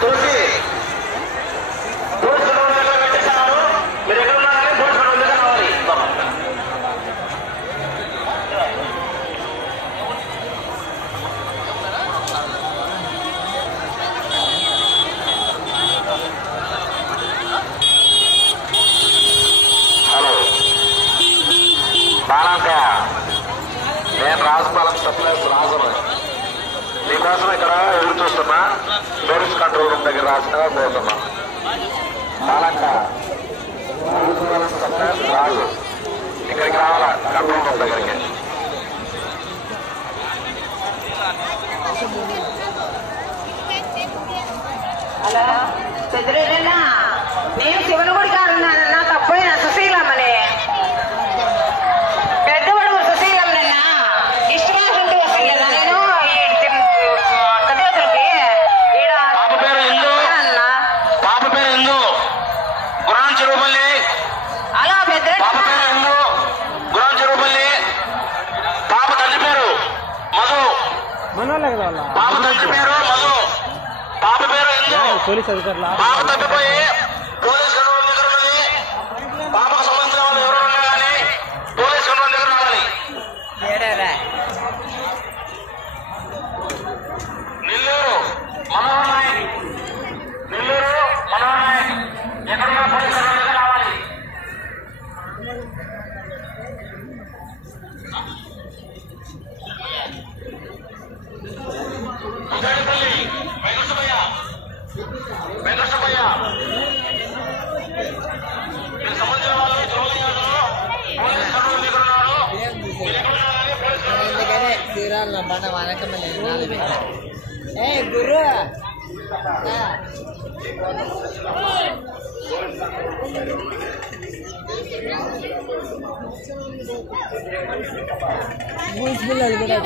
తులసి తులసి పెట్టేశారు. మీరు ఎక్కడ ఉన్నారని తులసి దగ్గర రావాలి. హలో బాలంకా, నేను రాజపాలెం సప్లైస్ రాజును. నీకోసం ఇక్కడ ఎదురు చూస్తున్నా. టూరిస్ట్ కంట్రోల్ రూమ్ దగ్గర రాసినగా పోతున్నా. బాలంకా రాజపాలెం సప్లైస్ రాజు ఇక్కడికి రావాలా కంట్రోల్ రూమ్ దగ్గరికి. హలో పెద్దరేనా, నేను శివనగుడి కాడున్నానన్నా. తప్పైనా సుశీలమ్మని పెద్దవాడు సుశీలమ్మనన్నా. ఇష్టమాసుంటూ వస్తుందా నేను కదేతులకి ఈడ పాప పేరు ఇందు. పాప పేరు ఇందు, గురాన్ చెరువుపల్లి. అలా పెద్ద పాప పేరు ఇందు, గురాన్ చెరువుపల్లి. పాప తల్లి పేరు మధు. పాప తల్లి పేరు మధు. పాప పేరు ఇందు. పాప తప్పిపోయి పోలీస్ కంట్రోల్ దగ్గర ఉన్నది. పాపకు సంబంధించిన వాళ్ళు ఎవరు ఉన్నా కానీ పోలీస్ కంట్రోల్ దగ్గర రావాలి. నెల్లూరు మనోహర్ నాయక్, నెల్లూరు మనోహర్ నాయక్ ఎక్కడున్నా పోలీస్ కంట్రోల్ దగ్గర రావాలి. ఉదాడిపల్లి వెంకటసుబ్బయ్య, వెంకటసుబ్బయ్య మీకు సంబంధించిన వాళ్ళు జోలయ్యారు. పోలీస్ కంట్రోల్ దగ్గర ఉన్నారు. మీరు ఎక్కడున్నా కానీ పోలీస్ కంట్రోల్ దగ్గర గురు పిల్లలు కూడా